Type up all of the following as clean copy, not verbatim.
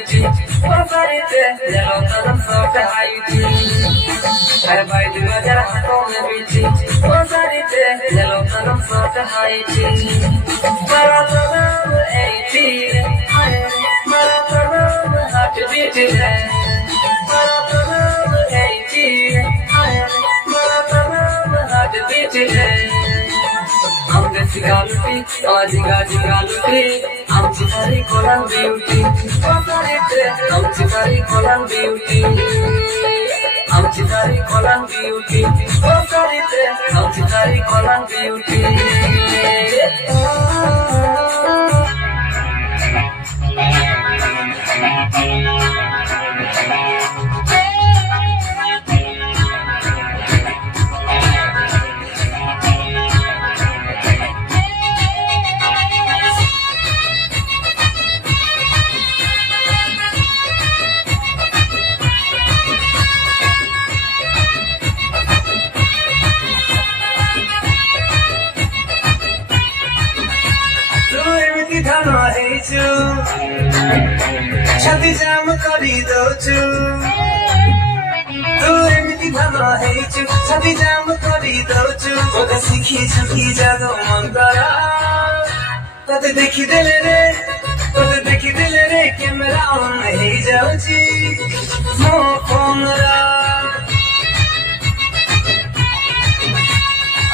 beauty. What's it? Yellow colors of the Haiti. I buy the weather on the beauty. What's it? Yellow colors of the Haiti. Maratona 80. Maratona happy beauty. Maratona 80. Maratona happy beauty. I'm the cigarette, I'm Chitari Kolan beauty. I'm Chitari Kolan beauty. I'm Chitari Kolan beauty. I'm Chitari Kolan beauty. Shadi jam kari dochu, tu emiti dhama heichu. Shadi jam kari dochu, oga sikhi jado mandara. Tate dekhi dele re, camera on nahi jauchi, mo phone ra.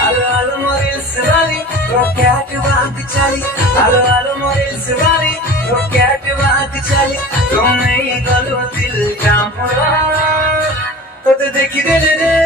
Alo moril sirali, rocket baat chali. Alo moril sirali, rocket baat chali. तुम नहीं गलो दिल का मुरा, तो देखी दिल रे,